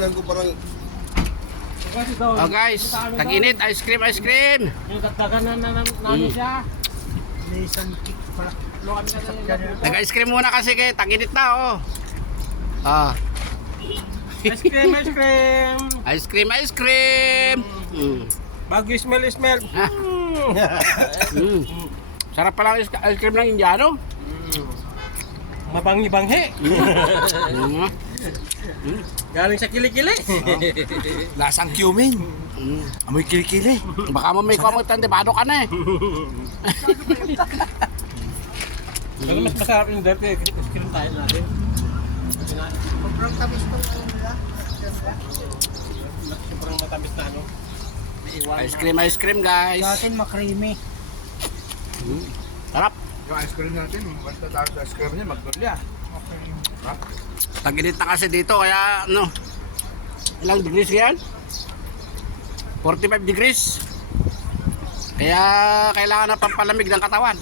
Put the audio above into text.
tingnan ko parang... Oh guys, tag-init, ice cream, ice cream. Yung dagdagan na siya. Nissan kick pala. Nag-ice cream muna kasi kay tag-init na oh. Ah, Ice cream, ice cream. ice cream, ice cream. Bago smell. Ah. Sarap pala ang ice cream ng Indiano. Mabangi-banghi. Galing sa kilikili. Lasang cumin. Amoy kilikili. Baka mo may kumamutan, bado ka na eh. Pero mas masarap yung dati. Ice cream tayo natin. Sobrang tamis tong ano nila. Sobrang matamis na ano. Ice cream guys. Sa atin makrimi. Sarap. Yung ice cream natin, basta tayo sa ice cream niya, Magnolia. Tag-init na kasi dito kaya ano. Ilang degrees yan? 45 degrees. Kaya kailangan na pampalamig ng katawan.